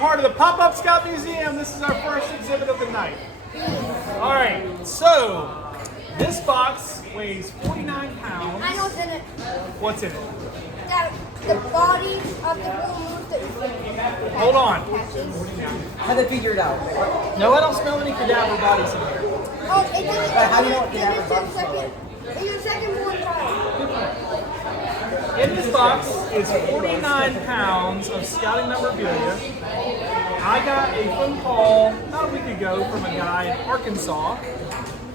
part of the Pop-Up Scout Museum. This is our first exhibit of the night. All right, so this box weighs 49 pounds. I know what's in it. What's in it? The body of the balloon that we Hold on. How they figure it out? No, I don't smell any cadaver bodies in here. Oh, it didn't. How do you know what cadaver bodies are like? It's your second one trial. In this box is 49 pounds of scouting memorabilia. I got a phone call about a week ago from a guy in Arkansas,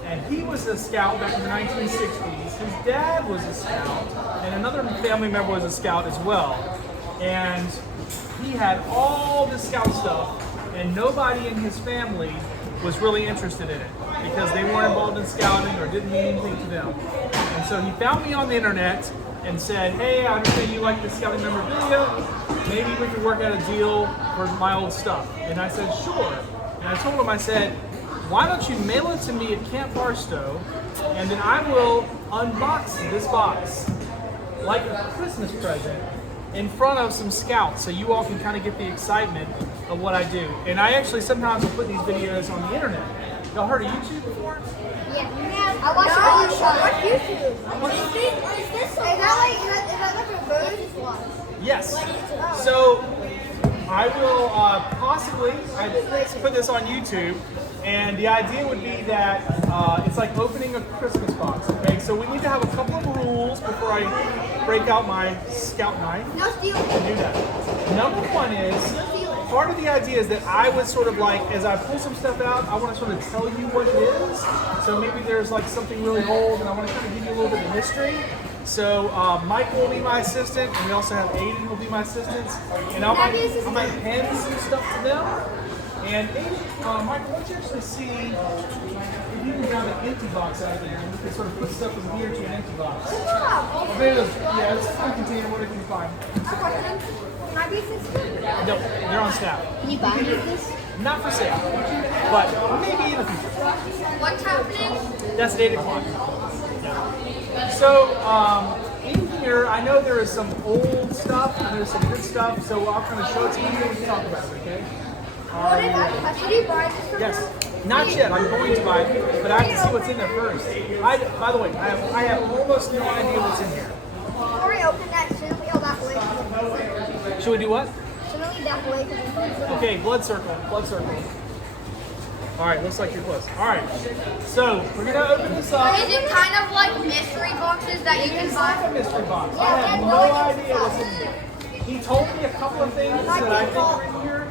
and he was a scout back in the 1960s. His dad was a scout, and another family member was a scout as well. And he had all this scout stuff, and nobody in his family was really interested in it because they weren't involved in scouting or didn't mean anything to them. And so he found me on the internet and said, hey, I understand you like the scouting memorabilia. Maybe we could work out a deal for my old stuff. And I said, sure. And I told him, I said, why don't you mail it to me at Camp Barstow, and then I will unbox this box like a Christmas present in front of some scouts so you all can kind of get the excitement of what I do. And I actually sometimes will put these videos on the internet. Y'all heard of YouTube before? Yeah. I watch YouTube. Is that like a bird? Yes. So I will possibly put this on YouTube, and the idea would be that it's like opening a Christmas box. Okay, so we need to have a couple of rules before I break out my scout knife No stealing. and do that. Number one is, part of the idea is that I would sort of like, as I pull some stuff out, I want to sort of tell you what it is. So maybe there's like something really old, and I want to kind of give you a little bit of history. So Mike will be my assistant, and we also have Aiden who will be my assistants. And I might hand some stuff to them. And Aiden, Michael, why don't you actually see if you can grab an empty box out of there, and we can sort of put stuff in here to an empty box. Yeah, it's a container, whatever you can find. Can I be this? No, they're on staff. Can you buy this? Not for sale, but maybe in the future. What's happening? That's at 8 o'clock. So, in here, I know there is some old stuff and there's some good stuff, so I'll kind of show it to you and we can talk about it, okay? Should you buy this from Yes. her? Not yet. I'm going to buy it, but I have to see what's in there first. By the way, I have almost no idea what's in here. Before we open that, shouldn't we hold that way? Should we do what? Shouldn't we that way? Okay, blood circle. Blood circle. All right, looks like you're close. All right, so we're gonna open this up. Is it kind of like mystery boxes that you can It's like buy? a mystery box. I have no idea what's in here. He told me a couple of things that I think are in here,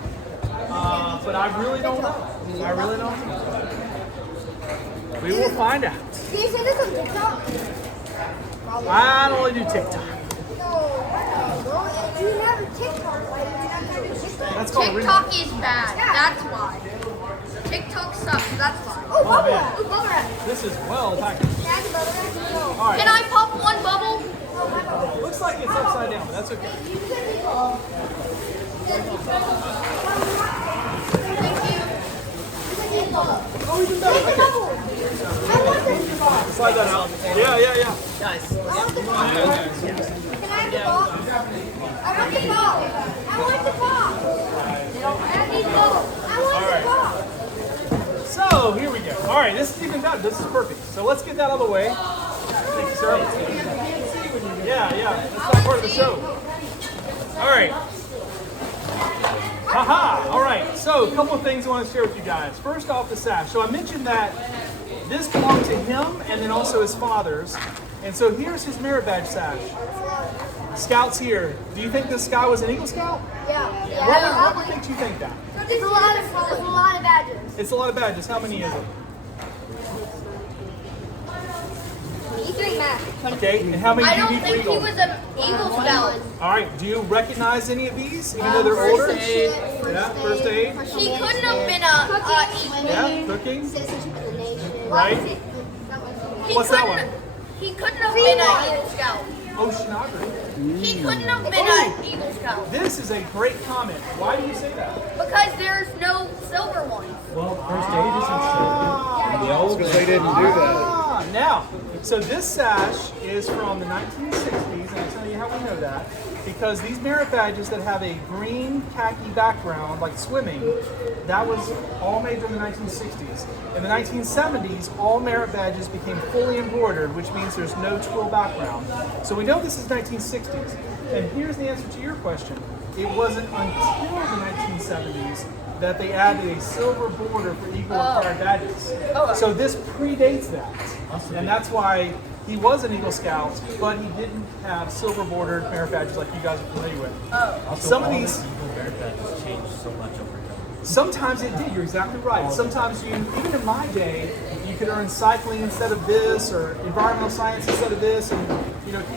but I really don't know. I really don't know. We will find out. Can you send us some TikTok? I don't really do TikTok. No. You never TikTok. Why do you not do TikTok? That's called TikTok is bad. That's why. TikTok sucks. That's why. Oh, bubble man. wrap. Ooh, bubble wrap. This is well packaged. Can I have the bubble wrap? No. All right. Can I pop one bubble? Looks like it's upside down, but that's okay. You can send me Oh, even better. Okay. I want this. Slide that out. Yeah. Guys. I want the ball. Can I have the ball? I want the ball. I want the ball. I need the ball. I want the ball. So here we go. All right, this is even better. This is perfect. So let's get that out of the way. Thank you, sir. Yeah. That's not part of the show. All right. Haha. All right. So a couple of things I want to share with you guys. First off, the sash. So I mentioned that this belonged to him and then also his father's. And so here's his merit badge sash. Scouts here. Do you think this guy was an Eagle Scout? Yeah. What makes you think that? It's a lot of badges. It's a lot of badges. How many is it? E3 max. Okay. And how many I do you don't need for think he Eagle? was an Eagle Scout. All right. Do you recognize any of these, even though they're older? Yeah. First aid. He couldn't have been a Eagle. Yeah. Cooking. Citizenship of the nation. Right. What's that one? He couldn't have been an Eagle Scout. Oceanography. He couldn't have been an Eagle Scout This is a great comment. Why do you say that? because there's no silver ones. Well, first aid isn't silver. The old Because they didn't do that. now, so this sash is from the 1960s, and I'll tell you how we know that. Because these merit badges that have a green khaki background, like swimming, that was all made in the 1960s. In the 1970s, all merit badges became fully embroidered, which means there's no twill background. So we know this is 1960s. And here's the answer to your question. It wasn't until the 1970s that they added a silver border for Eagle required badges. So this predates that. And that's why he was an Eagle Scout, but he didn't have silver bordered merit badges like you guys are familiar with. Some of these Eagle merit badges changed so much over time. sometimes it did, you're exactly right. Sometimes even in my day, you could earn cycling instead of this, or environmental science instead of this, and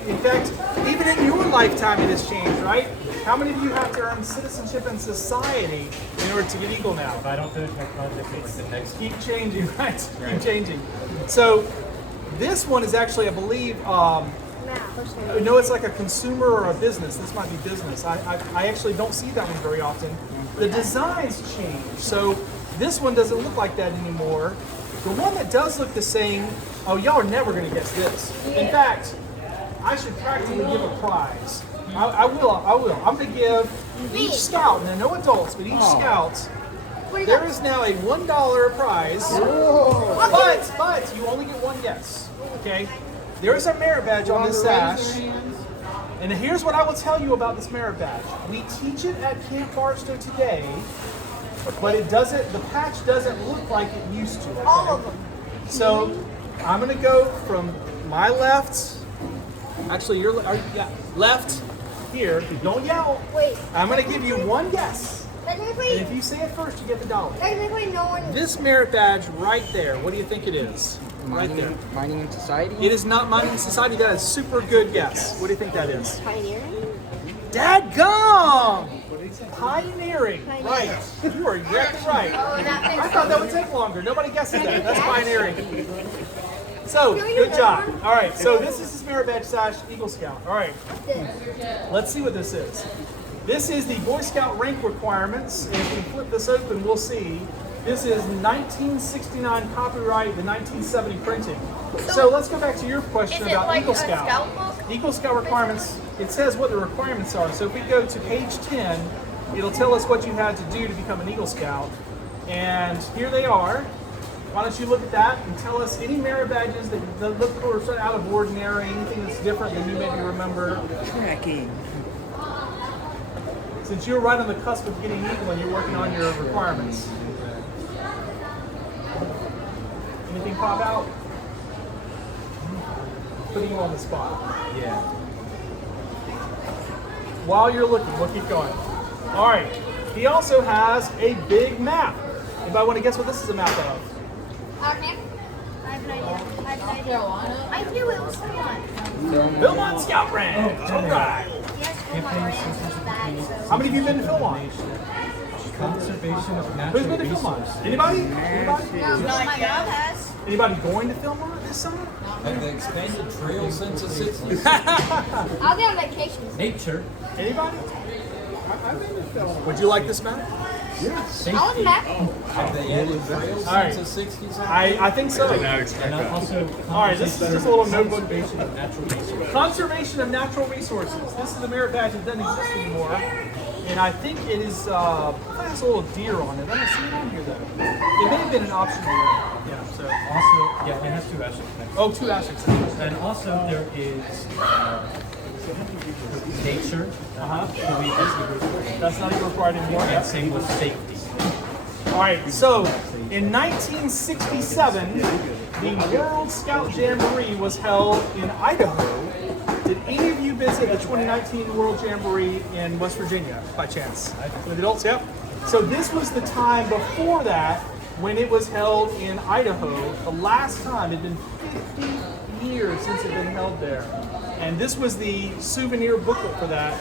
in fact, even in your lifetime it has changed, right? How many of you have to earn citizenship in society in order to get Eagle now? If I don't finish my project, it's the next. Keep changing, right? Keep changing. So this one is actually, I believe, no, it's like a consumer or a business. This might be business. I actually don't see that one very often. The designs change. So this one doesn't look like that anymore. The one that does look the same, oh, y'all are never going to guess this. In fact, I should practically give a prize. I will. I'm going to give each scout, and no adults, but each scout, there is now a $1 prize, but you only get one guess, okay? There is a merit badge on this sash, and here's what I will tell you about this merit badge. We teach it at Camp Barstow today, but it doesn't, the patch doesn't look like it used to. Okay? All of them. So I'm going to go from my left, actually your left here, don't yell. Wait. I'm going to give you one guess. And Technically, if you say it first, you get the $1. no one. This merit badge right there, what do you think it is? Right there. Mining in society? It is not Mining in Society. That is a super good guess. What do you think that is? Pioneering? Dadgum! Pioneering. Right. You are exactly right. I thought that would take longer. Nobody guesses that. That's pioneering. So, good job. All right, so this is this merit badge sash Eagle Scout. All right, let's see what this is. This is the Boy Scout rank requirements. And if we flip this open, we'll see. This is 1969 copyright, the 1970 printing. So let's go back to your question Is it about like Eagle a Scout. scout book? Eagle Scout requirements, it says what the requirements are. So if we go to page 10, it'll tell us what you had to do to become an Eagle Scout. And here they are. Why don't you look at that and tell us any merit badges that look sort of out of ordinary, anything that's different than you maybe remember. Tracking. Since you're right on the cusp of getting Eagle and you're working on your requirements. Anything pop out? Putting you on the spot. Yeah. While you're looking, we'll keep going. All right. He also has a big map. Anybody want to guess what this is a map of? Okay. I have an idea. I knew it was fun. Philmont Scout Ranch. All right. Yes, Philmont Ranch is bad, so. How many of you have been to Philmont? Conservation of Who's natural been to Philmont? resources. Anybody? Anybody? No, my mom has. Anybody going to Philmont this summer? Have the expanded trail since the 60s? I'll be on vacation. Nature. Anybody? Would you like this map? I was back. Have they added trails All right. since the 60s? I think so. And also, All right, this is just a little notebook. conservation of natural resources. Conservation of natural resources. This is a merit badge that doesn't exist anymore. And I think it is, it has a little deer on it. I don't see it on here though. It may have been an optional one. Yeah, so. Also, yeah, it has two asterisks next. Oh, two asterisks. And also there is nature. That's not even required anymore. And same with safety. All right, so in 1967, the World Scout Jamboree was held in Idaho. Did any of you visit the 2019 World Jamboree in West Virginia by chance? With adults, yep. So this was the time before that when it was held in Idaho. The last time, it had been 50 years since it had been held there. And this was the souvenir booklet for that.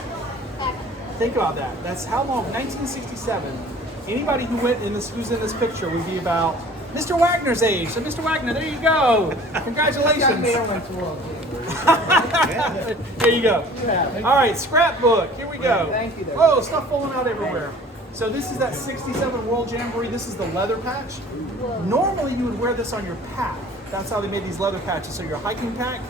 Think about that. That's how long? 1967. Anybody who went in this, who's in this picture, would be about Mr. Wagner's age. So, Mr. Wagner, there you go. Congratulations. There you go. All right, scrapbook. Here we go. Thank you. Oh, stuff falling out everywhere. So this is that 67 World Jamboree. This is the leather patch. Normally, you would wear this on your pack. That's how they made these leather patches. So your hiking pack.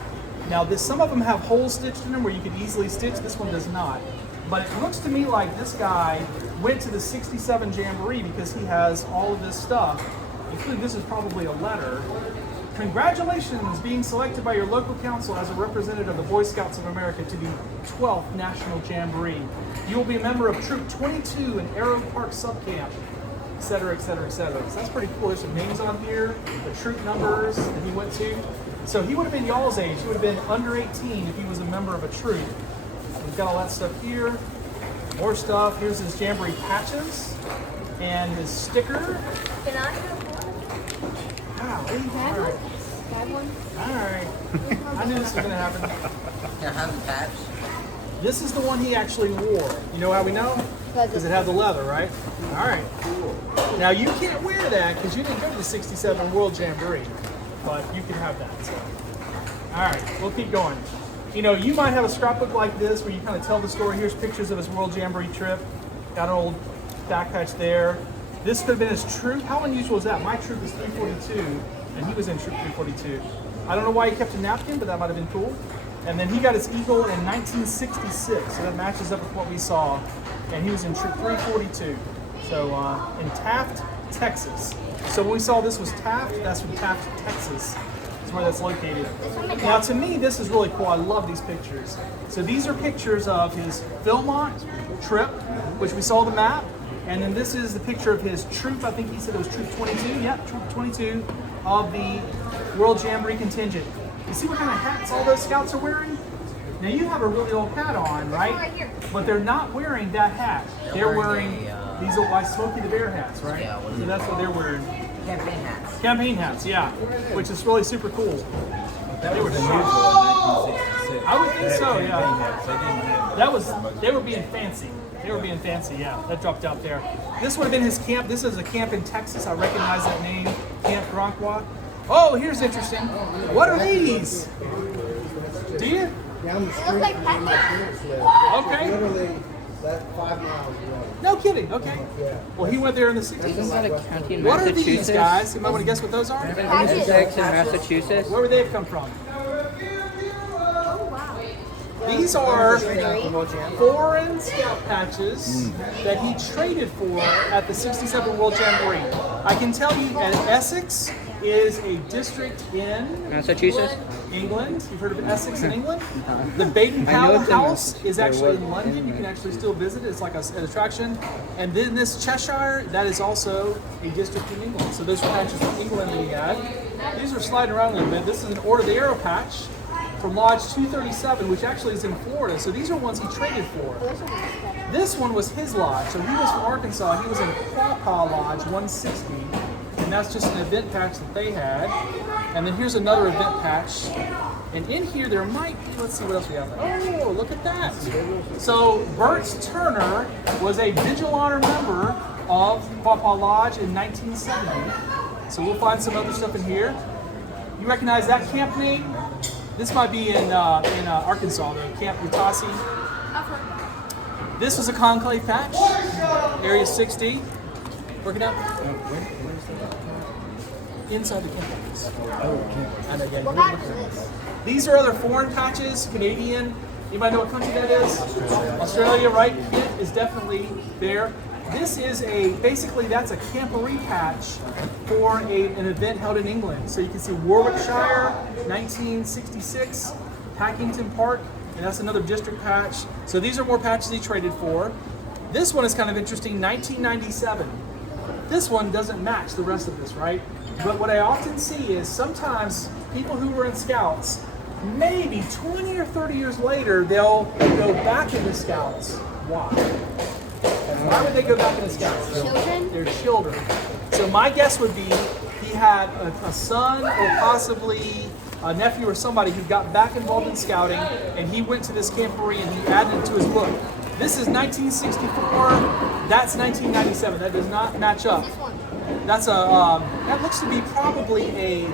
Now some of them have holes stitched in them where you could easily stitch. This one does not. But it looks to me like this guy went to the 67 Jamboree because he has all of this stuff, including this is probably a letter. Congratulations being selected by your local council as a representative of the Boy Scouts of America to the 12th National Jamboree. You will be a member of Troop 22 in Arrow Park Subcamp, et cetera, et cetera, et cetera. So that's pretty cool. There's some names on here, the troop numbers that he went to. So he would have been y'all's age. He would have been under 18 if he was a member of a troop. We've got all that stuff here. More stuff. Here's his Jamboree patches and his sticker. Can I have one? Wow. Have All right. Have one? All right. I knew this was going to happen. Can I have the patch? This is the one he actually wore. You know how we know? Because it had the leather, right? All right. Now you can't wear that because you didn't go to the 67 World Jamboree, but you can have that. So. All right, we'll keep going. You know, you might have a scrapbook like this where you kind of tell the story. Here's pictures of his World Jamboree trip. Got an old back patch there. This could have been his troop. How unusual is that? My troop is 342, and he was in troop 342. I don't know why he kept a napkin, but that might have been cool. And then he got his eagle in 1966, so that matches up with what we saw. And he was in troop 342, so in Taft, Texas. So when we saw this was Taft, that's from Taft, Texas. That's where that's located. Now to me, this is really cool. I love these pictures. So these are pictures of his Philmont trip, which we saw the map. And then this is the picture of his troop. I think he said it was troop 22. Yep, troop 22 of the World Jamboree contingent. You see what kind of hats all those scouts are wearing? Now you have a really old hat on, right? But they're not wearing that hat. They're wearing these old like Smokey the Bear hats, right? Yeah, so that's what they're wearing. Campaign hats. Campaign hats, yeah, which is really super cool. That was unusual in 1966. I would think so, yeah. They didn't have That was, they were being fancy. They were being fancy, yeah. That dropped out there. This would have been his camp. This is a camp in Texas. I recognize that name, Camp Gronkwalk. Oh, here's interesting. What are these? Do you? It looks like pancakes. Okay. Literally, that's 5 miles away. No kidding. Okay. Well, he went there in the 60s. Isn't that a county in What are Massachusetts? these guys? You might want to guess what those are. Six in Massachusetts. Where would they have come from? Oh, wow. These are foreign scout patches that he traded for at the 67 World Jamboree. I can tell you that Essex is a district in Massachusetts? England. You've heard of Essex in England? The Baden Powell it's in House is actually in London. You can actually still visit it. It's like an attraction. And then this Cheshire, that is also a district in England. So those are patches from England that he had. These are sliding around a little bit. This is an Order of the Arrow patch from Lodge 237, which actually is in Florida. So these are ones he traded for. This one was his lodge. So he was from Arkansas. He was in Quapaw Lodge 160. And that's just an event patch that they had. And then here's another event patch. And in here there might be, let's see what else we have. Oh, look at that. So Bert Turner was a Vigil Honor member of Quapaw Lodge in 1970. So we'll find some other stuff in here. You recognize that camp name? This might be in Arkansas, though, Camp Utasi. This was a conclave patch, Area 60. Working out? Inside the camp office. And again, What patch is this? these are other foreign patches, Canadian. Anybody know what country that is? Australia, right? It is definitely there. This is basically that's a camporee patch for an event held in England. So you can see Warwickshire, 1966, Packington Park, and that's another district patch. So these are more patches he traded for. This one is kind of interesting, 1997. This one doesn't match the rest of this, right? But what I often see is sometimes people who were in Scouts, maybe 20 or 30 years later, they'll go back into Scouts. Why? Why would they go back into Scouts? Children? They're children. So my guess would be he had a son or possibly a nephew or somebody who got back involved in Scouting, and he went to this camporee and he added it to his book. This is 1964. That's 1997. That does not match up. This one. That's that looks to be probably a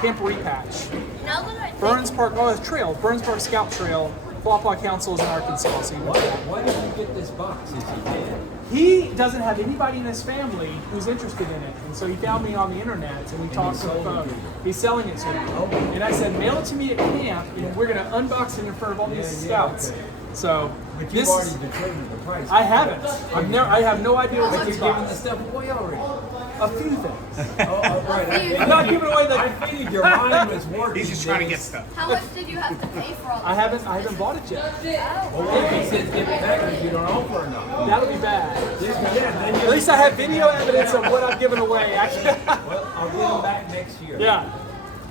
camporee patch. Now that I Burns Park, oh, it's trail. Burns Park Scout Trail Quapaw Council is in Arkansas, so Why did you get this box? Is he dead? he doesn't have anybody in his family who's interested in it, and so he found me on the internet, and we talked on the phone. He's selling it to me, and I said, mail it to me at camp, and we're gonna unbox it in front of all these scouts. Okay. So But this you've already determined the price. I haven't. I have no idea what But this you're giving the box. stuff away already. A few things. Oh, right. I'm not giving away I the. figured your mind was working. He's just trying to get stuff. How much did you have to pay for all I haven't bought it yet. Well, what if he says give it back if you don't offer enough? That'll be bad. Then At least I have video evidence of what I've given away. Actually. Well, I'll get them back next year. Yeah.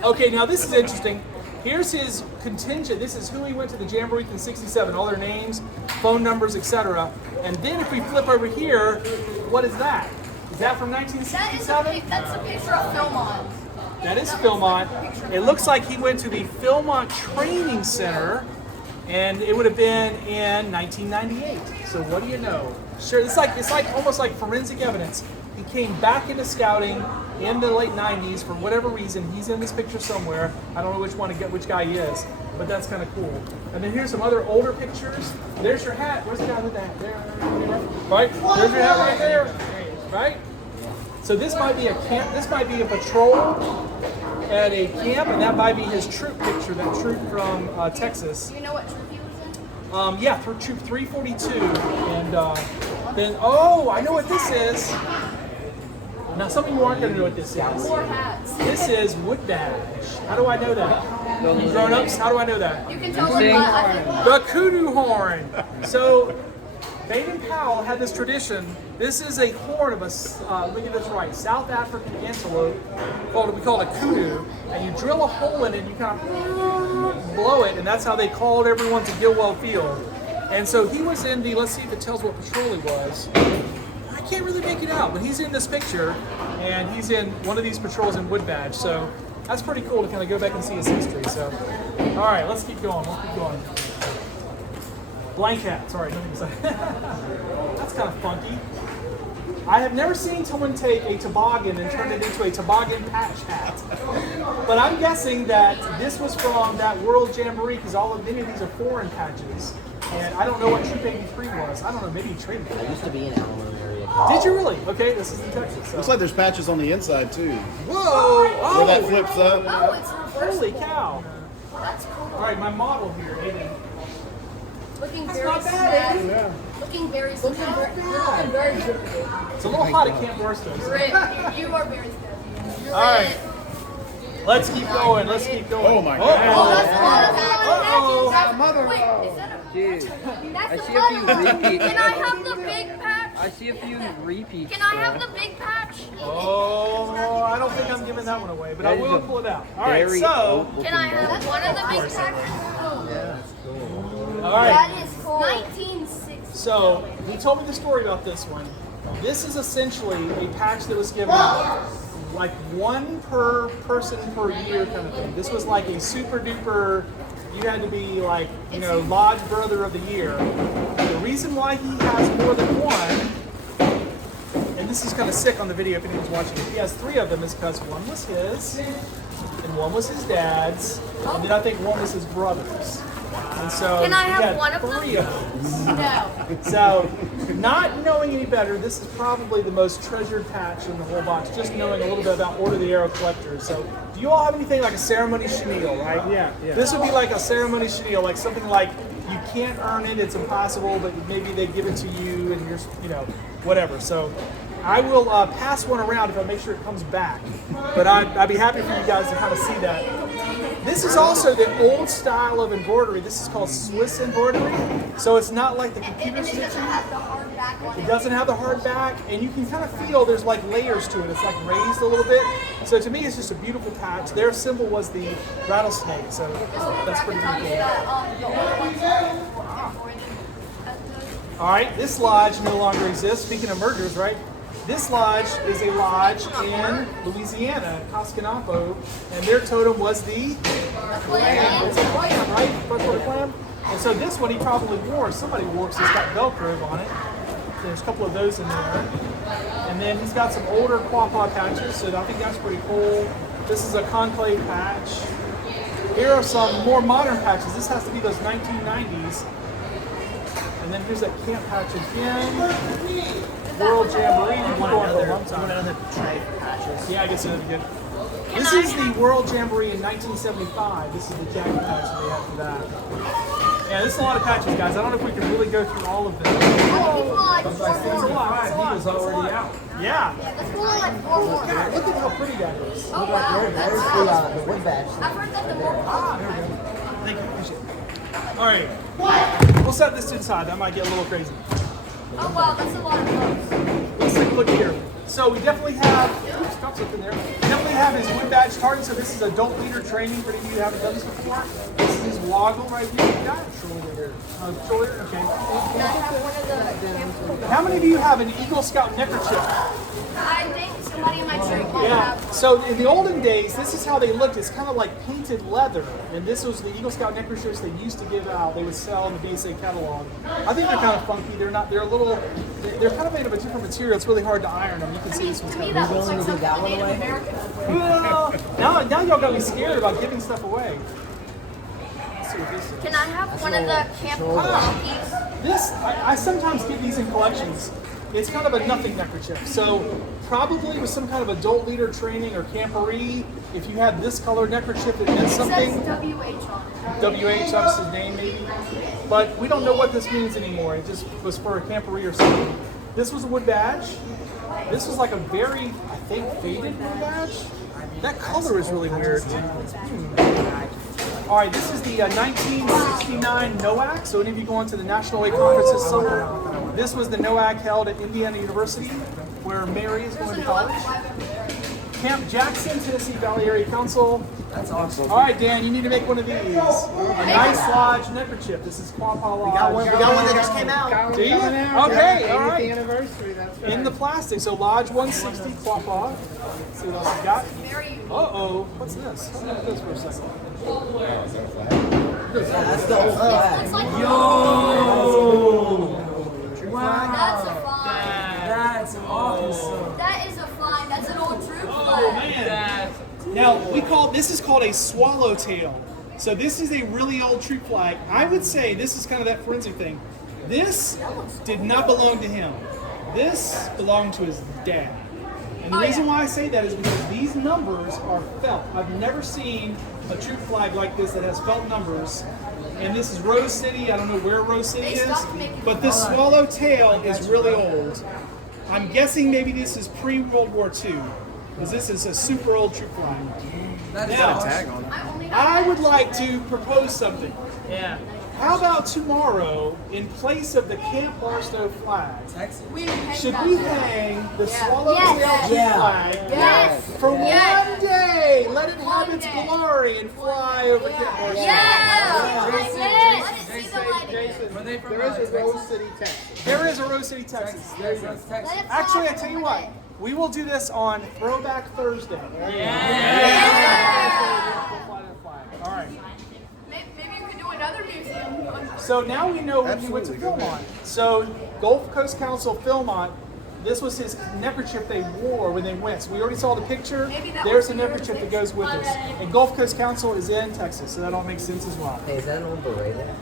Okay, now this is interesting. Here's his contingent. This is who he went to the Jamboree in '67, all their names, phone numbers, etc. And then if we flip over here, what is that? Is that from That is 1967? that's a picture of Philmont. That is Philmont. It looks like he went to the Philmont Training Center, and it would have been in 1998. So what do you know? Sure, it's like almost like forensic evidence. He came back into scouting in the late 90s for whatever reason. He's in this picture somewhere. I don't know which guy he is, but that's kind of cool. And then here's some other older pictures. There's your hat. Where's the guy with the hat? There. Right? There's your hat right there. Right? So this might be a camp. This might be a patrol at a camp, and that might be his troop picture. That troop from Texas. Do you know what troop he was in? Yeah, for troop 342. And then, oh, I know what this is. Now, some of you aren't going to know what this is. More hats. This is wood badge. How do I know that? Grown-ups, how do I know that? You can tell Sing. them I think The kudu horn. So, Baden-Powell had this tradition. This is a horn of a, look at this right, South African antelope. We call it a kudu. And you drill a hole in it, and you kind of blow it, and that's how they called everyone to Gilwell Field. And so he was in the, let's see if it tells what patrol he was. I can't really make it out, but he's in this picture, and he's in one of these patrols in Wood Badge. So that's pretty cool to kind of go back and see his history. So, all right, let's keep going. Blank hat. Sorry, nothing to say. That's kind of funky. I have never seen someone take a toboggan and turn it into a toboggan patch hat. But I'm guessing that this was from that World Jamboree because many of these are foreign patches. And I don't know what Troop 83 was. I don't know, maybe he traded I it. used to be in Alamo area. Did you really? Okay, this is in Texas. So. Looks like there's patches on the inside too. Whoa! Where that flips up. oh, it's reversed. Holy cow! That's cool. All right, my model here, Aiden. Looking That's very not bad, Aiden. sad. Looking very sad. It's a little hot at Camp Barstow. So. Rip, you are very sad. All right, let's keep going. Oh my Oh, God. that's a lot of Uh-oh. Wait, is that a Dude, that's I a see a lot few of- repeats. Can I have the big patch? I see a few repeats. Can I have the big patch? Oh, I don't think I'm giving that one away, but I That is will a pull it out. All right, very so, old Can I have one of the big patches? all right. That is cool. 1960. So he told me the story about this one. This is essentially a patch that was given like one per person per year kind of thing. This was like a super duper, you had to be like, Lodge Brother of the Year. The reason why he has more than one, and this is kind of sick on the video if anyone's watching it, he has 3 of them is because one was his, and one was his dad's, and then I think one was his brother's. And so Can I he have had one of them? 3 of them. No. So, not knowing any better, this is probably the most treasured patch in the whole box, just knowing a little bit about Order of the Arrow collectors. So, do you all have anything like a ceremony chenille, right? Yeah. This would be like a ceremony chenille, like something like you can't earn it, it's impossible, but maybe they give it to you and you're, whatever. So, I will pass one around if I make sure it comes back. But I'd be happy for you guys to kind of see that. This is also the old style of embroidery. This is called Swiss embroidery. So it's not like the computer It stitching. doesn't have the hard back on It it. doesn't have the hard back, and you can kind of feel there's like layers to it. It's like raised a little bit. So to me, it's just a beautiful patch. Their symbol was the rattlesnake, so that's pretty cool. All right, this lodge no longer exists. Speaking of mergers, right? This lodge is a lodge in Louisiana, Coscanapo, and their totem was the clam. It's a clam, right? Freshwater clam. And so this one he probably wore. Somebody wore it 'cause it's got Velcro on it. There's a couple of those in there. And then he's got some older quapaw patches, so I think that's pretty cool. This is a conclave patch. Here are some more modern patches. This has to be those 1990s. And then here's that camp patch again. World Jamboree. We've been going for a long time. Another tray for patches. Yeah, I guess that'd be good. This is the World Jamboree in 1975. This is the jacket patch that they had for that. Yeah, this is a lot of patches, guys. I don't know if we can really go through all of them. People like It's a 4 lot. It's a lot. He was It's a already lot. out. Yeah. Let's go like 4 more. God, look at how pretty that is. Oh wow, There's that's the wood badge. I've heard that the more common. Thank you. Appreciate it. All right. We'll set this to the side. That might get a little crazy. Oh wow, that's a lot of books. Let's take a look here. So we definitely have, oops, got something there. We definitely have his wood badge target. So this is adult leader training for any of you who haven't done this before. This is his woggle right here. You got it. Shoulder. Shoulder. Okay. Can I have one of the How many of you have an Eagle Scout neckerchief? I think somebody in my church might Yeah. have. So in the olden days, this is how they looked. It's kind of like painted leather, and this was the Eagle Scout neckerchiefs they used to give out. They would sell in the BSA catalog. I think they're kind of funky. They're not. They're a little. They're kind of made of a different material. It's really hard to iron them. You can see this one's To me, kind that looks like willing to give something that one Native away? American. well, now y'all got me scared about giving stuff away. Let's see what this is. Can I have one of the camp monkeys? This, I sometimes get these in collections. It's kind of a nothing neckerchief. So probably with some kind of adult leader training or camporee, if you had this color neckerchief, it meant It says something. WH on it. WH, that's his name maybe. But we don't know what this means anymore. It just was for a camporee or something. This was a wood badge. This was like a very, I think, faded wood badge. That color is really weird. All right, this is the 1969 NOAC. So any of you going to the National Way Conference this summer, this was the NOAC held at Indiana University, where Mary is going to college. Camp Jackson, Tennessee Valley Area Council. That's awesome. All right, Dan, you need to make one of these. A nice lodge neckerchief. This is Quapaw Lodge. We got one that just came out. Do you? Okay, all right. Anniversary, that's right. In the plastic. So Lodge 160 Quapaw. Let's see what else we got. Uh-oh. What's this? Let's look at this for a second. That's the old flag. It's like That's a fine. That's awesome. That is a fine. That's an old troop Oh, flag. man. Now, this is called a swallowtail. So this is a really old troop flag. I would say this is kind of that forensic thing. This did not belong to him. This belonged to his dad. And the reason why I say that is because these numbers are felt. I've never seen a troop flag like this that has felt numbers. And this is Rose City. I don't know where Rose City is, but this swallowtail is really old. I'm guessing maybe this is pre-World War II, because this is a super old troop flag. Now, I would like to propose something. Yeah. How about tomorrow, in place of the Camp Barstow flag, We hang should that we there. hang the swallowtail Yes. troop Yeah. flag Yes. for Yes. one day? Let it have One its day. glory and fly over Camp Barstow. Yeah. Let it see the light again. There is a Rose City, Texas. There is a Rose City, Texas. There you go. Let it fly Actually, I for tell you one what, day. we will do this on Throwback Thursday. All right. Maybe you could do another museum. So now we know when he went to Philmont. So Gulf Coast Council Philmont, this was his neckerchief they wore when they went. So we already saw the picture. There's a neckerchief that goes with us. And Gulf Coast Council is in Texas, so that all makes sense as well. Hey, is that an old beret there?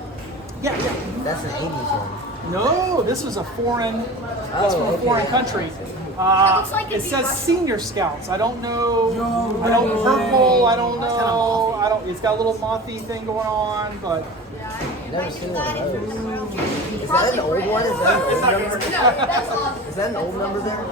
Yeah, yeah. That's an 80s one. No, this was a foreign. That's from a foreign country. looks like It it'd be says Russian. Senior Scouts. I don't know. I don't purple. I don't know. I don't. It's got a little mothy thing going on, but Never seen one of those. Is that an old one? Is that an old number? Is that an old number there?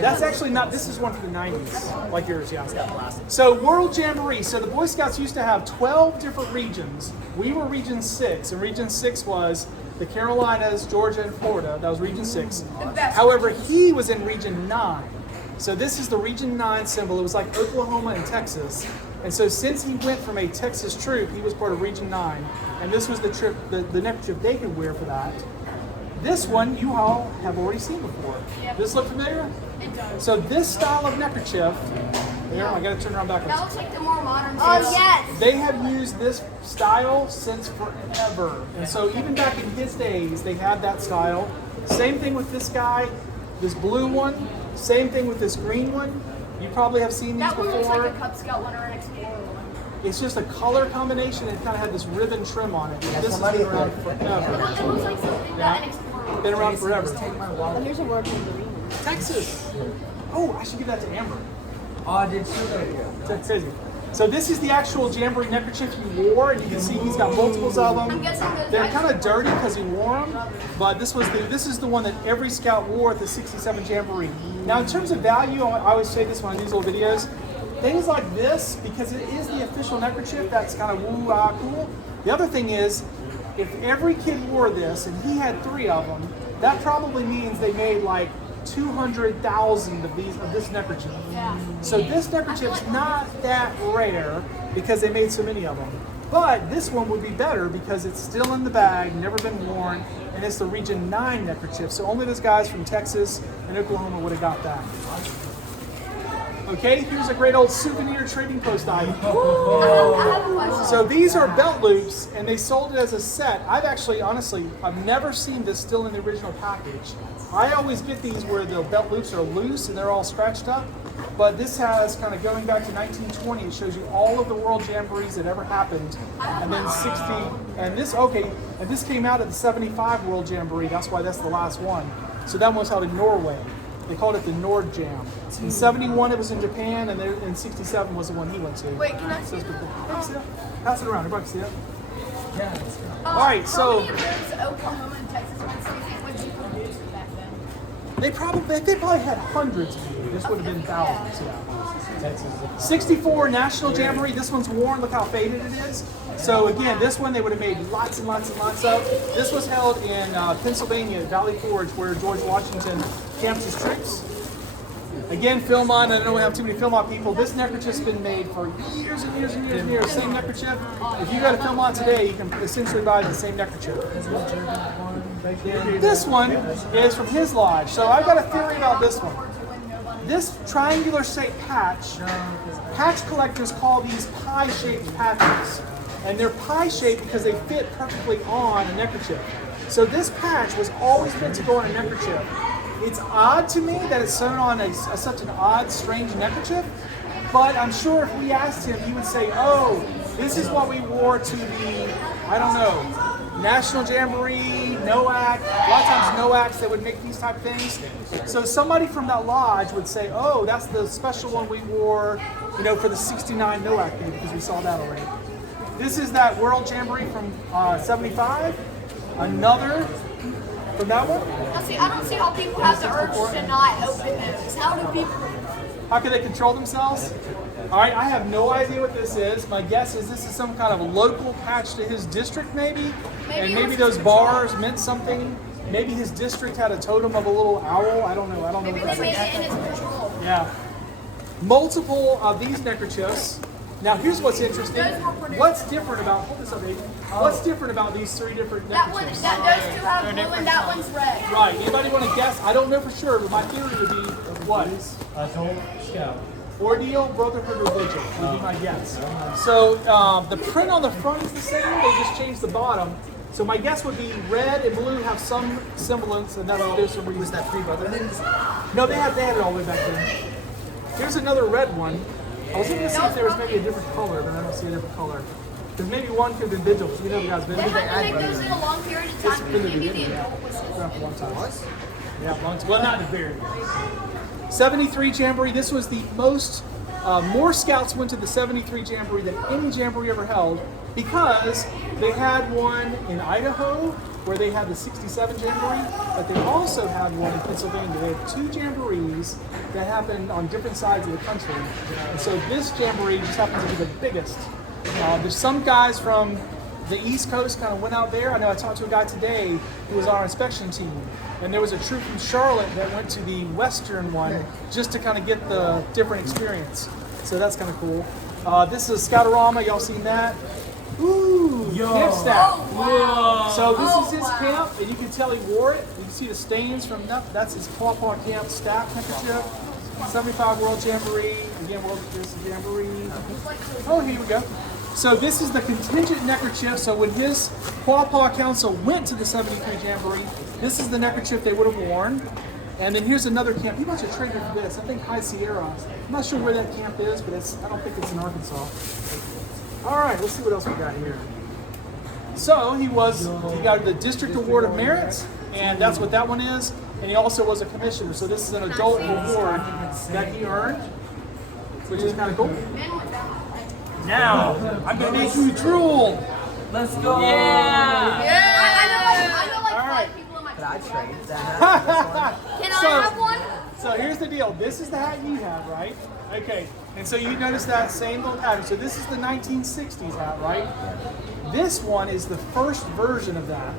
that's actually not. This is one from the 90s, like yours. Yeah, it's got plastic. So World Jamboree. So the Boy Scouts used to have 12 different regions. We were Region 6, and Region 6 was the Carolinas, Georgia, and Florida. That was Region 6. However, he was in Region 9. So this is the Region 9 symbol. It was like Oklahoma and Texas. And so since he went from a Texas troop, he was part of Region 9. And this was the neckerchief they could wear for that. This one you all have already seen before. This look familiar? It does. So this style of neckerchief, here, I gotta turn around That backwards. looks like the more modern. Oh, yes. They have used this style since forever. And so even back in his days, they had that style. Same thing with this guy, this blue one. Same thing with this green one. You probably have seen these That one looks before. like a Cub Scout one or an Explorer one. It's just a color combination. It kind of had this ribbon trim on it. Yeah, This has somebody been around had- forever. It looks like something that an explorer. Been around forever. And there's a word Jamboree. Texas. Oh, I should give that to Amber. Oh, I did see that. That's crazy. So this is the actual Jamboree neckerchief he wore, and you can see he's got multiples of them. I'm guessing those They're guys- kind of dirty because he wore them, but this is the one that every scout wore at the '67 Jamboree. Now, in terms of value, I always say this when I do these little videos. Things like this, because it is the official neckerchief, that's kind of woo-ah cool. The other thing is, if every kid wore this, and he had 3 of them, that probably means they made like 200,000 of this neckerchief. Yeah. So this neckerchief's not that rare because they made so many of them. But this one would be better because it's still in the bag, never been worn, and it's the Region 9 neckerchief. So only those guys from Texas and Oklahoma would have got that. Okay, here's a great old souvenir trading post item. I have a question. So these are belt loops, and they sold it as a set. I've actually, honestly, I've never seen this still in the original package. I always get these where the belt loops are loose and they're all scratched up. But this has kind of going back to 1920. It shows you all of the World Jamborees that ever happened, and then 60. And this came out at the 75 World Jamboree. That's why that's the last one. So that one was held in Norway. They called it the Nord Jam. In 71 it was in Japan, and in 67 was the one he went to. Wait, can I see So it's that? pretty cool. See that? Pass it around. Everybody can see it. Yeah, let's go. All right, so- How many of those Oklahoma and Texas ones do you think would be produced back then? They probably had hundreds of these. This would have been thousands. Yeah. Texas. 64 National Jamboree. This one's worn. Look how faded it is. So again, this one they would have made lots and lots and lots of. This was held in Pennsylvania, Valley Forge, where George Washington camped his troops. Again, Philmont. I don't have too many Philmont people. This neckerchief's been made for years and years and years and years. Same neckerchief. If you go to Philmont today, you can essentially buy the same neckerchief. This one is from his lodge. So I've got a theory about this one. This triangular shaped patch collectors call these pie-shaped patches. And they're pie-shaped because they fit perfectly on a neckerchief. So this patch was always meant to go on a neckerchief. It's odd to me that it's sewn on such an odd, strange neckerchief, but I'm sure if we asked him, he would say, oh, this is what we wore to the, I don't know, National Jamboree, NOAC. A lot of times NOACs, they would make these type of things. So somebody from that lodge would say, oh, that's the special one we wore, for the 69 NOAC day, because we saw that already. This is that World Jamboree from 75. Another from that one. Now, see, I don't see how people have the urge to not open those. How do people? How can they control themselves? All right, I have no idea what this is. My guess is this is some kind of a local patch to his district, maybe. And maybe those bars meant something. Maybe his district had a totem of a little owl. I don't know. I don't know Maybe what they that made is. it in his control. Yeah. Multiple of these neckerchiefs. Now here's what's interesting. What's different about, hold this up, baby. What's different about these 3 different That one, neckerchiefs? those 2 have blue and that one's red. Right, anybody want to guess? I don't know for sure, but my theory would be what? Told Scout. Ordeal, Brotherhood, or Vigil would be my guess. So the print on the front is the same, they just changed the bottom. So my guess would be red and blue have some semblance, and there's some reason. Was that 3 Brotherhoods? No, they had it all the way back then. Here's another red one. I was looking to see if there was maybe a different color, but I don't see a different color. Because maybe one could have been Vigil, because we know the guy's They Vigil. had to make those in a long period of time. Maybe the adult was his. For a long time. Yeah, long time. Well, not the very beginning. 73 Jamboree. This was the most, more scouts went to the 73 Jamboree than any Jamboree ever held, because they had one in Idaho where they had the 67 Jamboree, but they also had one in Pennsylvania. They had 2 Jamborees that happened on different sides of the country. And so this Jamboree just happened to be the biggest. There's some guys from the East Coast kind of went out there. I know I talked to a guy today who was on our inspection team, and there was a troop from Charlotte that went to the Western one just to kind of get the different experience. So that's kind of cool. This is Scoutorama. Y'all seen that? Ooh, camp staff. So this is his camp, and you can tell he wore it. You can see the stains from that. That's his Paw Camp staff neckerchief. 75 World Jamboree. Again, this is Jamboree. Oh, here we go. So this is the contingent neckerchief. So when his Paw Council went to the 73 Jamboree, this is the neckerchief they would have worn. And then here's another camp. He must have traded for this. I think High Sierra. I'm not sure where that camp is, but I don't think it's in Arkansas. All right, let's see what else we got here. So he got the District Award of Merit, and that's what that one is. And he also was a commissioner. So this is an adult award that he earned, which is kind of cool. Now, I'm going to make you drool. Let's go. I know like All right. 5 people in my But I traded that. Can I have one? So here's the deal. This is the hat you have, right? Okay. And so you notice that same little pattern. So this is the 1960s hat, right? This one is the first version of that.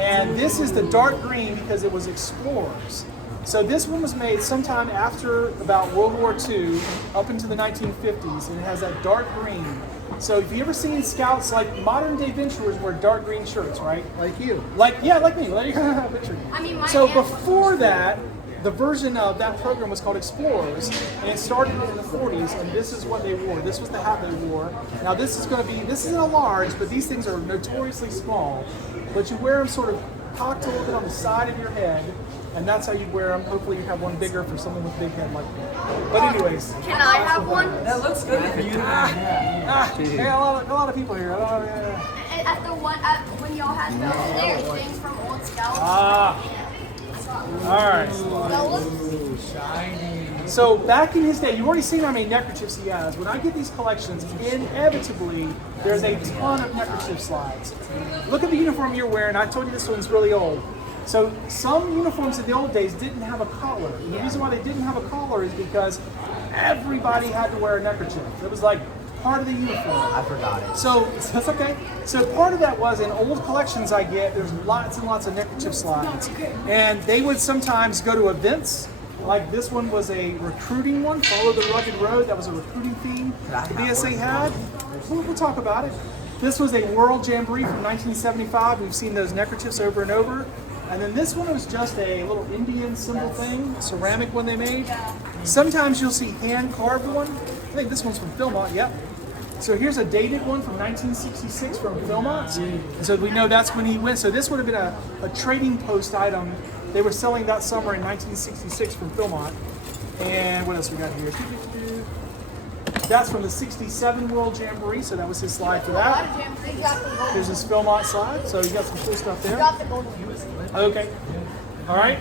And this is the dark green because it was Explorers. So this one was made sometime after about World War II up into the 1950s, and it has that dark green. So if you ever seen scouts, like modern day venturers wear dark green shirts, right? Like you. Like me. Picture me. I mean, my So aunt- before that, the version of that program was called Explorers, and it started in the 40s, and this is what they wore. This was the hat they wore. Now this isn't a large, but these things are notoriously small. But you wear them sort of cocked a little bit on the side of your head, and that's how you wear them. Hopefully you have one bigger for someone with a big head like me. But anyways, Can I have one? That looks good for you. yeah, a lot of people here. At the one when y'all had those things from Old Scouts. All right. Shiny. So back in his day, you've already seen how many neckerchiefs he has. When I get these collections, inevitably there's a ton of neckerchief slides. Look at the uniform you're wearing. I told you this one's really old. So some uniforms in the old days didn't have a collar. And the reason why they didn't have a collar is because everybody had to wear a neckerchief. It was like part of the uniform. I forgot it. So that's okay. So part of that was in old collections I get, there's lots and lots of neckerchief slides. And they would sometimes go to events. Like this one was a recruiting one, Follow the Rugged Road. That was a recruiting theme the BSA had. We'll talk about it. This was a World Jamboree from 1975. We've seen those neckerchiefs over and over. And then this one was just a little Indian symbol thing, ceramic one they made. Sometimes you'll see hand carved one. I think this one's from Philmont, yep. So here's a dated one from 1966 from Philmont. And so we know that's when he went. So this would have been a trading post item. They were selling that summer in 1966 from Philmont. And what else we got here? That's from the 67 World Jamboree, so that was his slide for that. Here's his Philmont slide, so you got some cool stuff there. Okay. All right.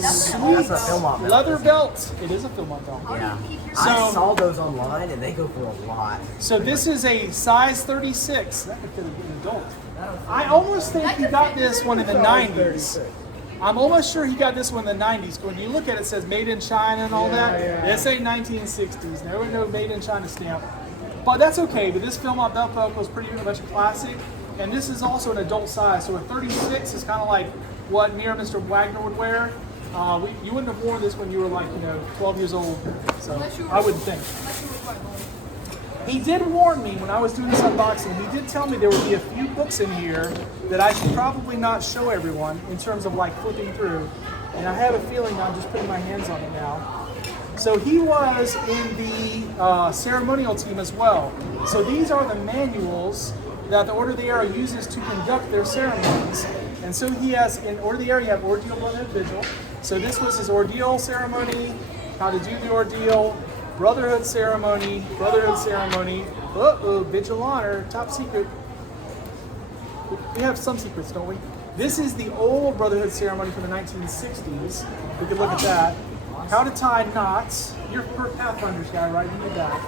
Sweet. That's a Philmont belt. Leather belt. It is a Philmont belt. Yeah. So- I saw those online and they go for a lot. So this is a size 36. That could fit an adult. I almost think he got this one in the 90s. I'm almost sure he got this one in the 90s. When you look at it, it says made in China and all that. This ain't 1960s. There was no made in China stamp. But that's okay. But this Philmont belt buckle is pretty much a classic. And this is also an adult size. So a 36 is kind of like what me or Mr. Wagner would wear. You wouldn't have worn this when you were like, 12 years old. So I wouldn't think. He did warn me when I was doing this unboxing. He did tell me there would be a few books in here that I should probably not show everyone in terms of like flipping through. And I have a feeling I'm just putting my hands on it now. So he was in the ceremonial team as well. So these are the manuals that the Order of the Arrow uses to conduct their ceremonies. And so he has, in Order of the Arrow, you have Ordeal, Brotherhood, Vigil. So this was his Ordeal ceremony, how to do the Ordeal, Brotherhood ceremony, Vigil honor, top secret. We have some secrets, don't we? This is the old Brotherhood ceremony from the 1960s. We could look at that. How to tie knots. You're a Pathfinders guy, right? You need that.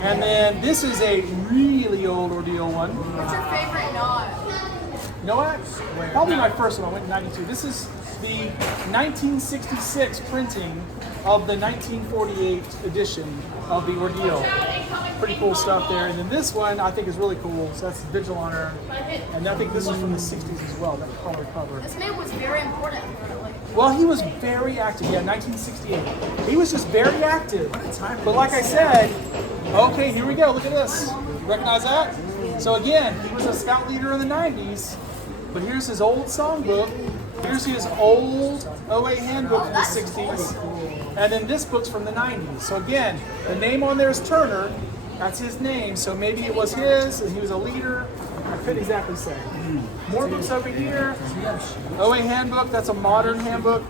And then this is a really old Ordeal one. What's your favorite knot? You know what? Probably my first one. I went in 92. This is the 1966 printing of the 1948 edition of the Ordeal. Pretty cool stuff there. And then this one I think is really cool. So that's Vigil Honor. And I think this is from the 60s as well, that color cover. This man was very important. Well, he was very active. Yeah, 1968. He was just very active. But like I said, okay, here we go. Look at this. You recognize that? So again, he was a scout leader in the 90s. But here's his old songbook. Here's his old OA handbook from the 60s. And then this book's from the 90s. So again, the name on there is Turner. That's his name. So maybe it was his and he was a leader. I couldn't exactly say. More books over here. OA handbook, that's a modern handbook,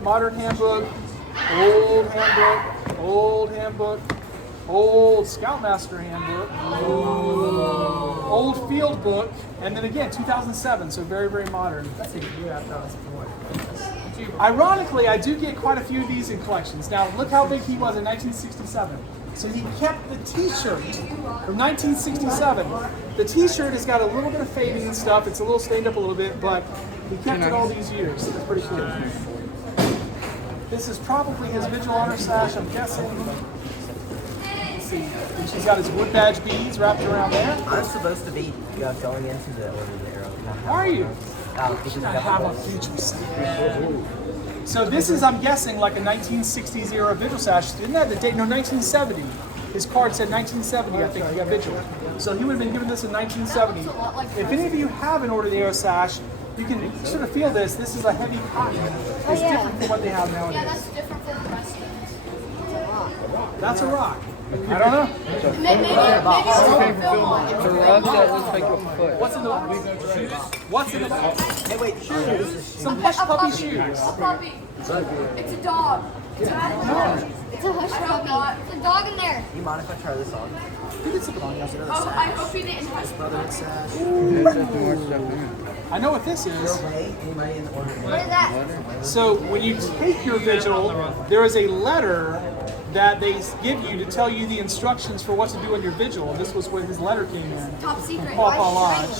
old handbook, old Scoutmaster handbook, old field book, and then again 2007, so very, very modern. Ironically, I do get quite a few of these in collections. Now, look how big he was in 1967. So he kept the T-shirt from 1967. The T-shirt has got a little bit of fading and stuff. It's a little stained up a little bit, but he kept it all these years. It's pretty cool. This is probably his Vigil Honor sash, I'm guessing. Let's see. He's got his wood badge beads wrapped around there. I'm supposed to be going into the Order of the Arrow. Are you? Because I Have a got the future sash. So this is, I'm guessing, like a 1960s era Vigil sash. Didn't that the date? No, 1970. His card said 1970, I think, he got Vigil. So he would have been given this in 1970. If any of you have an Order of the Arrow sash, you can sort of feel this. This is a heavy cotton. It's different from what they have nowadays. Yeah, that's different from the rest of it. That's a rock. I don't know. Maybe we'll film on it. It's a rug that looks like a foot. What's in the box? What's in the box? Hey, wait, shoes. Some hush puppy shoes. A puppy. It's a dog. It's a hush puppy. There's a dog in there. Do you mind if I try this on? You can slip it on. You guys another Oh, sash. I hope he didn't touch it. Brotherhood sash. I know what this is. Hey, anybody in the Order of the What is that? So when you take your vigil, there is a letter that they give you to tell you the instructions for what to do in your vigil. This was where his letter came in. Top secret. Paw Paw Lodge.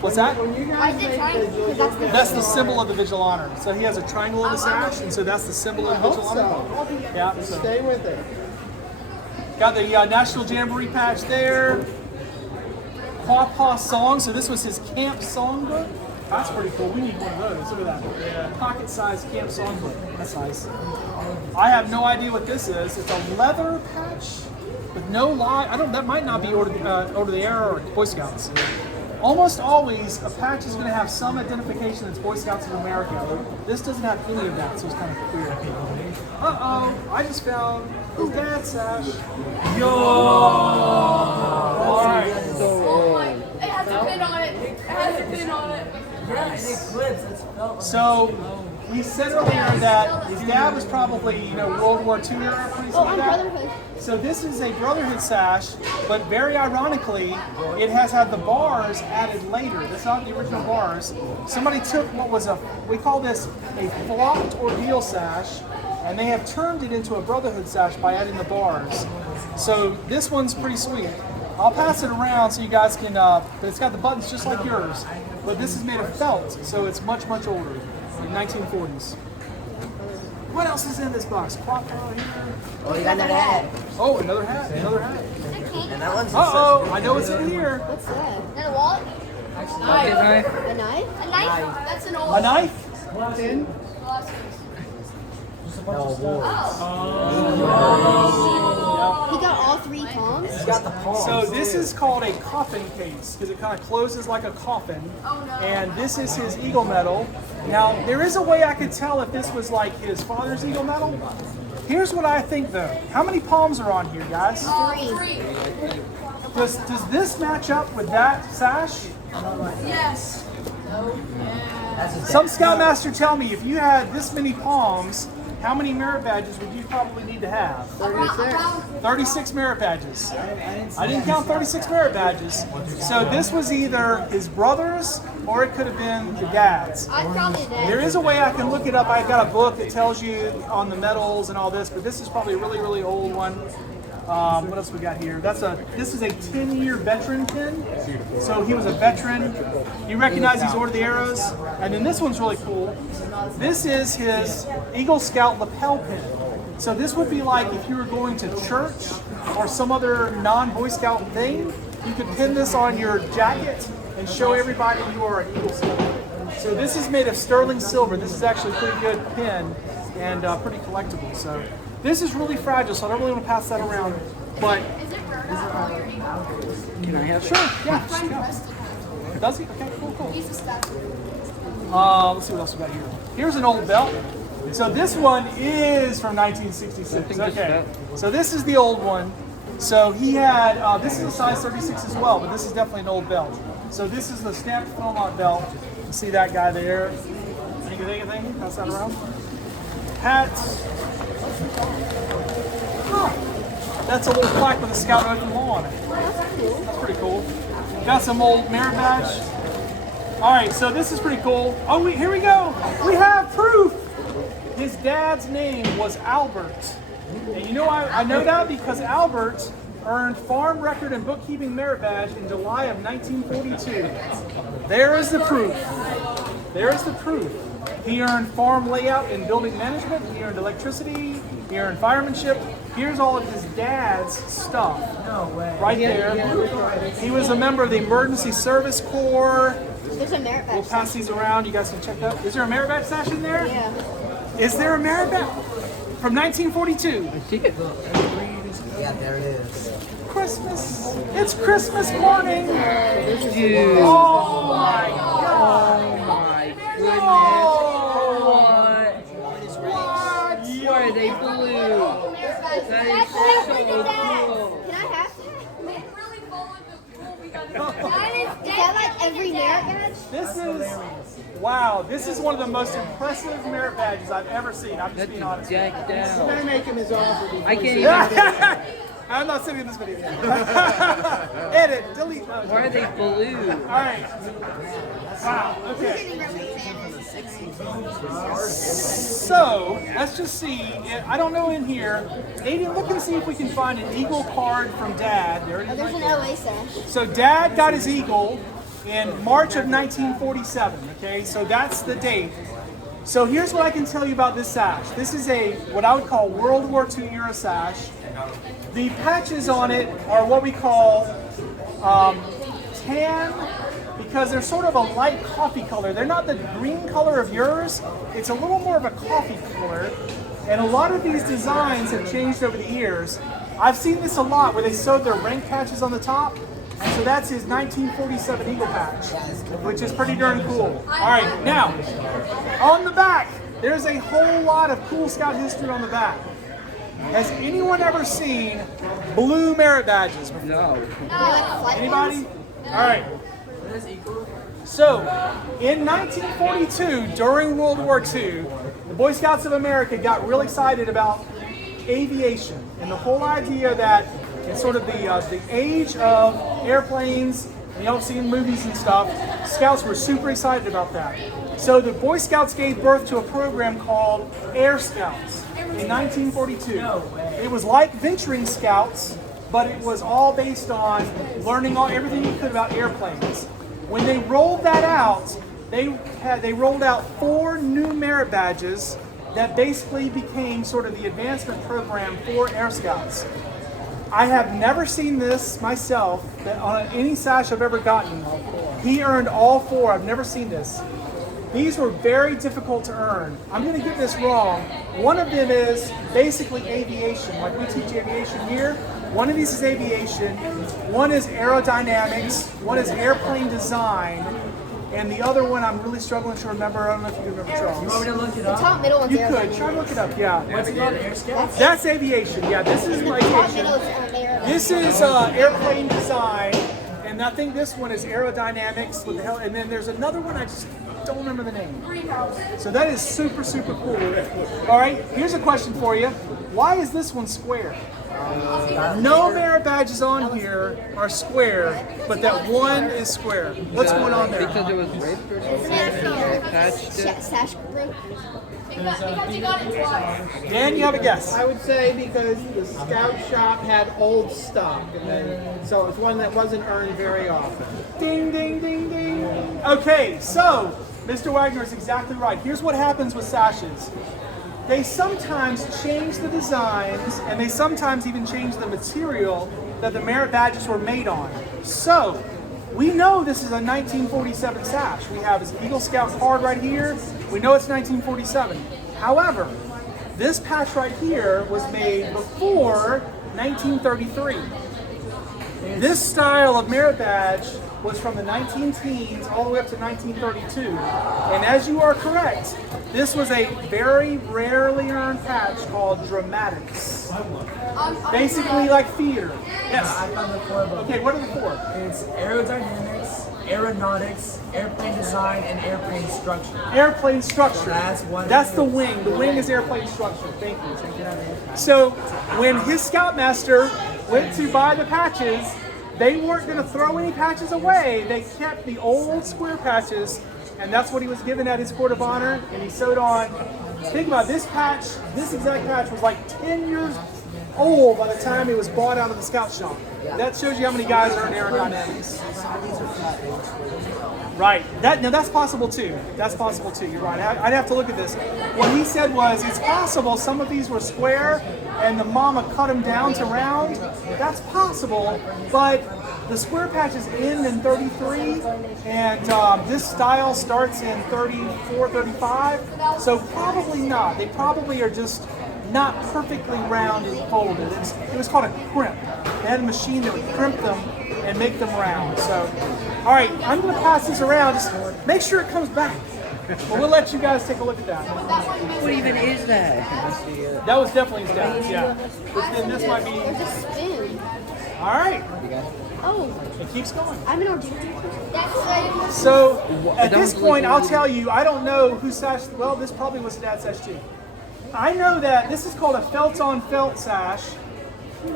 What's that? Why is it triangle? Because that's the That's the symbol of the Vigil Honor. So he has a triangle in the sash, and so that's the symbol of the Vigil Honor. Yeah. So Stay with it. got the National Jamboree patch there. Paw Paw song. So this was his camp songbook. That's pretty cool. We need one of those. Look at that. Pocket-sized camp songbook. That's nice. I have no idea what this is. It's a leather patch with no line. That might not be Order of the Arrow or Boy Scouts. Almost always, a patch is going to have some identification that's Boy Scouts of America. This doesn't have any of that, so it's kind of weird. Uh-oh, I just found his dad's sash. Yo! All right. Oh my. It has a pin on it. It has a pin on it. So, he said earlier that his dad was probably, World War II era, something Oh, like I'm that. Brotherhood. So this is a Brotherhood sash, but very ironically, it has had the bars added later. That's not the original bars. Somebody took what was we call this a flocked ordeal sash, and they have turned it into a Brotherhood sash by adding the bars. So this one's pretty sweet. I'll pass it around so you guys can, but it's got the buttons just like yours, but this is made of felt, so it's much, much older, in 1940s. What else is in this box? Clock here. Oh, you got another hat. Oh, another hat, another hat. And that one's Uh-oh, I know what's in here. What's that? And a wallet? A knife? A knife? That's an old A knife? Tin. No, war. He got all three tongs? He's got the palms. So this is called a coffin case because it kind of closes like a coffin. And this is his eagle medal. Now, there is a way I could tell if this was like his father's eagle medal. Here's what I think though. How many palms are on here, guys? Three. Does this match up with that sash? Yes. That's his Some Scoutmaster tell me if you had this many palms, how many merit badges would you probably need to have? 36 merit badges. I didn't count 36 merit badges. So this was either his brother's or it could have been the dad's. I'd probably that. There is a way I can look it up. I've got a book that tells you on the medals and all this, but this is probably a really, really old one. What else we got here? This is a 10-year veteran pin. So he was a veteran. You recognize these Order of the Arrows. And then this one's really cool. This is his Eagle Scout lapel pin. So this would be like if you were going to church or some other non-Boy Scout thing, you could pin this on your jacket and show everybody you are an Eagle Scout. So this is made of sterling silver. This is actually a pretty good pin and pretty collectible. So this is really fragile, so I don't really want to pass that around. But can I have? Sure. Yeah. Just go. Does he? Okay. Cool. He's a staff. Let's see what else we got here. Here's an old belt. So this one is from 1966. Okay. So this is the old one. So he had, this is a size 36 as well, but this is definitely an old belt. So this is the stamped Philmont belt. You see that guy there. Anything? Pass that around. Hats. That's a little plaque with a Scout Oath and Law on it. That's pretty cool. Got some old merit badge. All right, so this is pretty cool. Oh, here we go. We have proof. His dad's name was Albert. And you know I know that because Albert earned Farm Record and Bookkeeping Merit Badge in July of 1942. There is the proof. There is the proof. He earned Farm Layout and Building Management. He earned Electricity. He earned Firemanship. Here's all of his dad's stuff. No way. Right there. He was a member of the Emergency Service Corps. There's a merit badge. We'll pass these around. You guys can check that. Is there a merit badge sash in there? Yeah. Is there a merit badge? From 1942. I see it. Yeah, there it is. Christmas. It's Christmas morning. Dude. Oh my God. Oh my goodness. What? Why are they blue? That is so cool. Can I have that? Is that like every merit badge? This is, wow, this is one of the most impressive merit badges I've ever seen. I'm just That's being honest. jacked Better down. make him his offer. I can't even. I'm not sitting in this video. Edit, delete. Why are they blue? All right. Wow, okay. So, let's just see. I don't know in here. Aiden, look and see if we can find an Eagle card from Dad. There it is. There's an LA sash. So Dad got his Eagle in March of 1947, okay? So that's the date. So here's what I can tell you about this sash. This is a, what I would call World War II era sash. The patches on it are what we call tan, because they're sort of a light coffee color. They're not the green color of yours. It's a little more of a coffee color. And a lot of these designs have changed over the years. I've seen this a lot where they sewed their rank patches on the top. And so that's his 1947 Eagle patch, which is pretty darn cool. All right, now, on the back, there's a whole lot of cool Scout history on the back. Has anyone ever seen blue merit badges before? No. Anybody? All right. So, in 1942, during World War II, the Boy Scouts of America got real excited about aviation and the whole idea that it's sort of the age of airplanes. You don't see in movies and stuff. Scouts were super excited about that. So the Boy Scouts gave birth to a program called Air Scouts in 1942. It was like Venturing Scouts, but it was all based on learning everything you could about airplanes. When they rolled that out, they rolled out 4 new merit badges that basically became sort of the advancement program for Air Scouts. I have never seen this myself on any sash I've ever gotten. He earned all 4. I've never seen this. These were very difficult to earn. I'm going to get this wrong. One of them is basically aviation, like we teach aviation here. One of these is aviation, one is aerodynamics, one is airplane design, and the other one I'm really struggling to remember. I don't know if you can remember, Charles. You want me to look it The up? top middle one's You aerodynamics. could. Try to look it up, yeah. What's it called? Air Scouts? That's aviation, yeah. This is Top aviation. middle is aerodynamics. This is airplane design, and I think this one is aerodynamics with the hell. And then there's another one I just don't remember the name. So that is super, super cool. All right, here's a question for you. Why is this one square? No merit badges on here are square, but that one is square. What's going on there? Because it was ripped or something. They patched it. Sash broke. Dan, you have a guess? I would say because the scout shop had old stock, and then so it's one that wasn't earned very often. Ding, ding, ding, ding. Okay, so Mr. Wagner is exactly right. Here's what happens with sashes. They sometimes change the designs, and they sometimes even change the material that the merit badges were made on. So, we know this is a 1947 sash. We have his Eagle Scout card right here. We know it's 1947. However, this patch right here was made before 1933. This style of merit badge was from the 19-teens all the way up to 1932. And as you are correct, this was a very rarely earned patch called dramatics. Basically like theater. Yes. I found the 4 book. Okay, what are the 4? It's aerodynamics, aeronautics, airplane design, and airplane structure. Airplane structure. That's what That's it the is. wing. The wing is airplane structure. Thank you. So when his scoutmaster went to buy the patches, they weren't going to throw any patches away. They kept the old square patches, and that's what he was given at his court of honor. And he sewed on. Think about this patch. This exact patch was like 10 years old by the time it was bought out of the scout shop. That shows you how many guys are in aerodynamics. Right. That's possible too. That's possible too. You're right. I'd have to look at this. What he said was, it's possible some of these were square and the mama cut them down to round. That's possible, but the square patches end in 33, and this style starts in 34, 35. So probably not. They probably are just not perfectly round and folded. It was called a crimp. They had a machine that would crimp them and make them round. So, all right, I'm going to pass this around. Just make sure it comes back. But we'll let you guys take a look at that. What even is that? That was definitely his dad's, yeah. Then this might be. There's a spin. All right, Oh, it keeps going. I'm an Argentine. So at this point, I'll tell you, I don't know who sash. Well, this probably was dad's sash too. I know that this is called a felt-on-felt sash.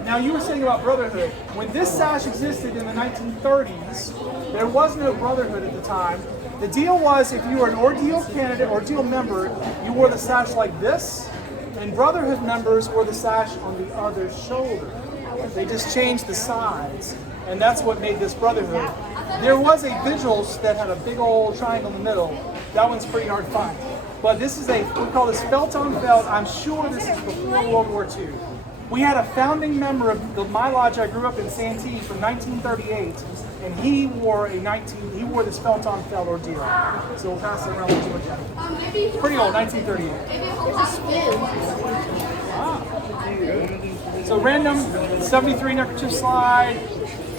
Now, you were saying about brotherhood. When this sash existed in the 1930s, there was no brotherhood at the time. The deal was, if you were an ordeal candidate, ordeal member, you wore the sash like this, and brotherhood members wore the sash on the other shoulder. They just changed the sides, and that's what made this brotherhood. There was a vigils that had a big old triangle in the middle. That one's pretty hard to find. But this is we call this felt on felt. I'm sure this is before World War II. We had a founding member of my lodge. I grew up in Santee from 1938, and he wore this felt on felt ordeal. So we'll pass it around to you again. Pretty old, 1938. So random 73 neckerchief slide,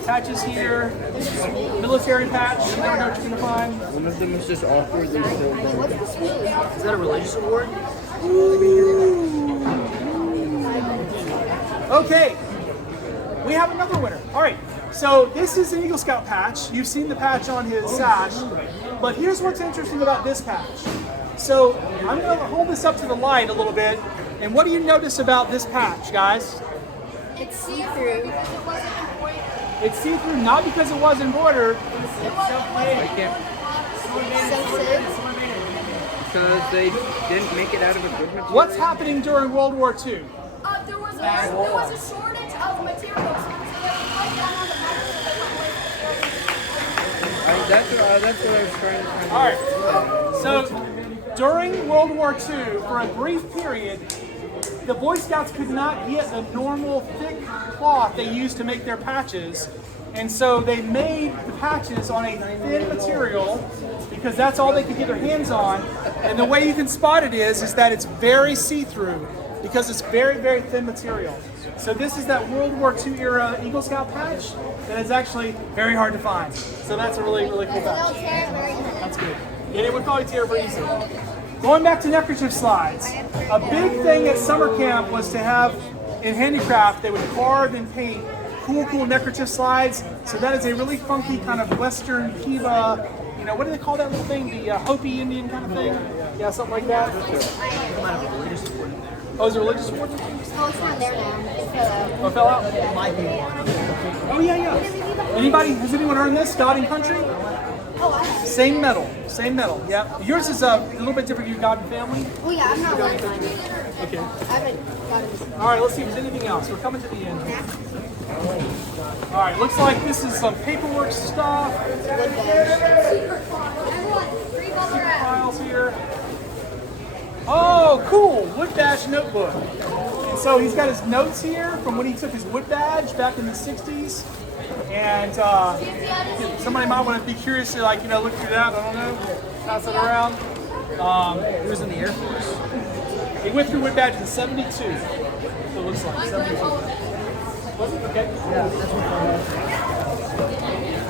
patches here, military patch. You never know what you're gonna find. One of them is just awkwardly still. Is that a religious award? Okay, we have another winner. All right, so this is an Eagle Scout patch. You've seen the patch on his sash, but here's what's interesting about this patch. So I'm going to hold this up to the light a little bit, and what do you notice about this patch, guys? It's see-through. It's see-through not because it was embroidered. I can't, because they didn't make it out of a good material. What's happening during World War II? There was a shortage of materials. So they would cut down on the That's what I was trying to find. All right, so during World War II, for a brief period, the Boy Scouts could not get the normal thick cloth they used to make their patches, and so they made the patches on a thin material because that's all they could get their hands on. And the way you can spot it is that it's very see-through because it's very, very thin material. So this is that World War II era Eagle Scout patch that is actually very hard to find. So that's a really, really cool patch. That's good. And it would probably tear very easily. Going back to neckerchief slides, a big thing at summer camp was to have, in handicraft, they would carve and paint cool neckerchief slides. So that is a really funky kind of Western Kiva, what do they call that little thing? The Hopi Indian kind of thing? Yeah, something like that. Oh, is it religious award? Oh, it's not there now. Oh, it fell out? Oh, yeah. Has anyone earned this? God and Country? Oh, I have. Same medal, yeah. Yours is a little bit different, you God and Family. Oh, yeah, I'm not one. Okay. I haven't gotten this. All right, let's see if there's anything else. We're coming to the end. All right, looks like this is some paperwork stuff. Files here. Oh, cool, Wood Badge notebook. And so he's got his notes here from when he took his Wood Badge back in the 60s. And somebody might want to be curious to look through that, I don't know, pass it around. He was in the Air Force. He went through Wood Badge in 72. So it looks like 72. Okay. Yeah, that's what.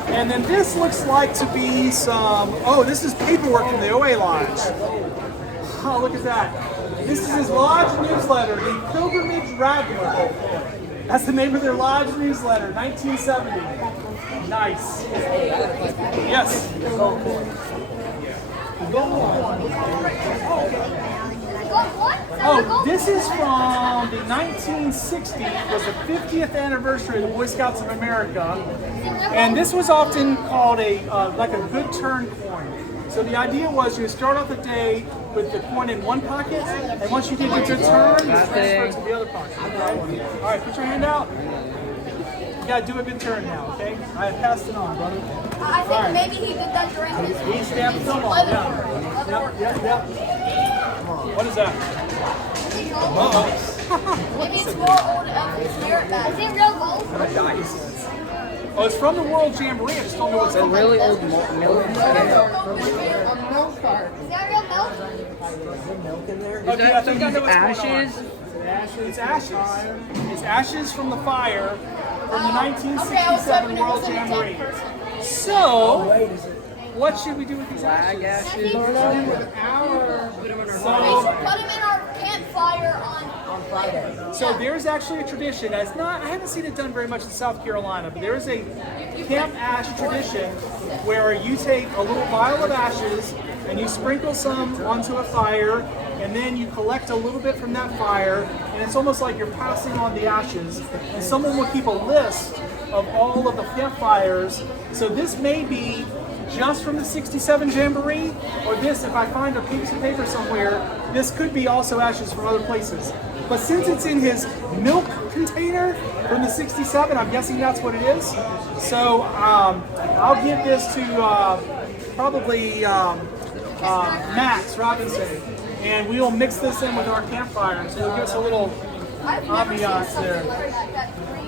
And then this looks like to be this is paperwork from the OA Lodge. Oh, look at that. This is his lodge newsletter, the Pilgrimage Ragnar. That's the name of their lodge newsletter, 1970. Nice. Yes. Oh, this is from the 1960s. It was the 50th anniversary of the Boy Scouts of America, and this was often called a like a good turn coin. So the idea was you start off the day with the coin in one pocket, and once you did a good turn, you transfer it to the other pocket. Okay? All right, put your hand out. You gotta do a good turn now, okay? I passed it on, brother. I think maybe he did that during his He stamped them all. Yep. What is that? Maybe it's more old spirit back. Is it real gold? Oh, it's from the World Jamboree. I just don't know what's in it. Really old milk. A milk cart. Is that real milk? Milk in there? Is Okay, I that think some I know kind of what's going on. ashes? It's ashes. It's ashes from the fire from the 1967 World Jamboree. So, what should we do with these Flag ashes? ashes? So, We should put him in our campfire on Friday. So there's actually a tradition that's not, I haven't seen it done very much in South Carolina, but there is a camp ash tradition where you take a little vial of ashes and you sprinkle some onto a fire, and then you collect a little bit from that fire, and it's almost like you're passing on the ashes, and someone will keep a list of all of the campfires. So this may be just from the 67 Jamboree, or this, if I find a piece of paper somewhere, this could be also ashes from other places. But since it's in his milk container from the 67, I'm guessing that's what it is. So I'll give this to probably Max Robinson, and we'll mix this in with our campfire. So it'll give us a little I've never seen ambiance something there. like that green